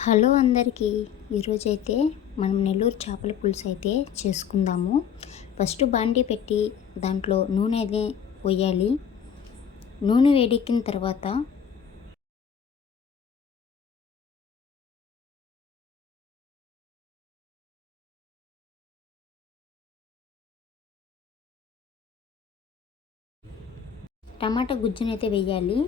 Hello అందరికీ. ఈరోజైతే మనం నెల్లూరు చేపల పులుసు అయితే చేసుకుందాము. ఫస్ట్ బాండీ పెట్టి దాంట్లో నూనె అయితే పోయాలి. నూనె వేడెక్కిన తర్వాత టమాటా గుజ్జునైతే వేయాలి.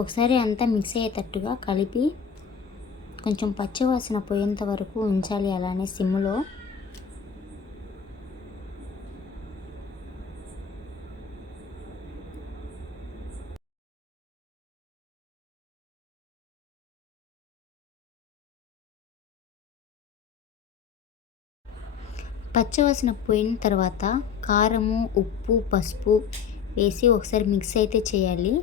ఒకసారి అంతా మిక్స్ అయ్యేటట్టుగా కలిపి కొంచెం పచ్చివాసన పోయేంత వరకు ఉంచాలి అలానే సిమ్లో. పచ్చివాసన పోయిన తర్వాత కారము, ఉప్పు, పసుపు వేసి ఒకసారి మిక్స్ అయితే చేయాలి.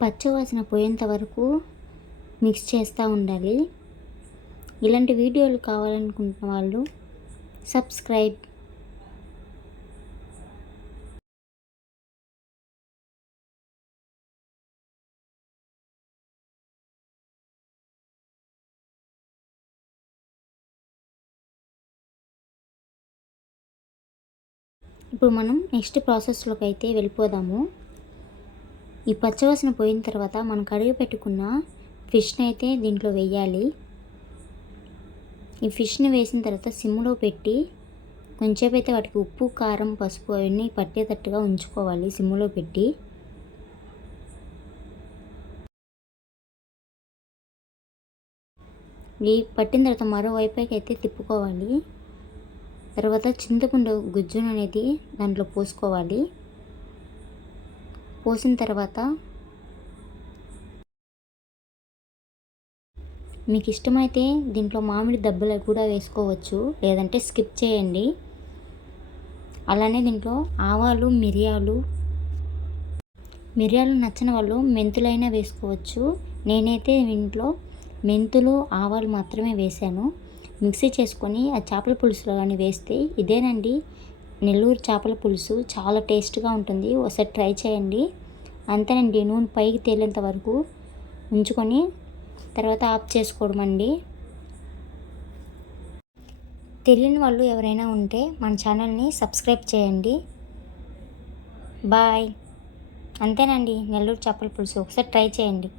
పచ్చివాసన పోయేంత వరకు మిక్స్ చేస్తూ ఉండాలి. ఇలాంటి వీడియోలు కావాలనుకుంటున్న వాళ్ళు సబ్స్క్రైబ్. ఇప్పుడు మనం నెక్స్ట్ ప్రాసెస్లోకి అయితే వెళ్ళిపోదాము. ఈ పచ్చివాసన పోయిన తర్వాత మనం కడిగి పెట్టుకున్న ఫిష్ని అయితే దీంట్లో వేయాలి. ఈ ఫిష్ని వేసిన తర్వాత సిమ్లో పెట్టి కొంచెంసేపు అయితే వాటికి ఉప్పు, కారం, పసుపు అవన్నీ పట్టేటట్టుగా ఉంచుకోవాలి సిమ్లో పెట్టి. ఈ పట్టిన తర్వాత మరోవైపుకి అయితే తిప్పుకోవాలి. తర్వాత చింతపండు గుజ్జును అనేది దాంట్లో పోసుకోవాలి. పోసిన తర్వాత మీకు ఇష్టమైతే దీంట్లో మామిడి దెబ్బలు కూడా వేసుకోవచ్చు, లేదంటే స్కిప్ చేయండి. అలానే దీంట్లో ఆవాలు, మిరియాలు నచ్చని వాళ్ళు మెంతులైనా వేసుకోవచ్చు. నేనైతే ఇంట్లో మెంతులు, ఆవాలు మాత్రమే వేశాను. మిక్సీ చేసుకొని ఆ చేపల పులుసులో కానీ వేస్తే ఇదేనండి నెల్లూరు చేపల పులుసు. చాలా టేస్ట్గా ఉంటుంది. ఒకసారి ట్రై చేయండి. అంతేనండి, నూనె పైకి తేలేంత వరకు ఉంచుకొని తర్వాత ఆఫ్ చేసుకోవడం అండి. తెలియని వాళ్ళు ఎవరైనా ఉంటే మన ఛానల్ని సబ్స్క్రైబ్ చేయండి. బాయ్. అంతేనండి నెల్లూరు చేపల పులుసు. ఒకసారి ట్రై చేయండి.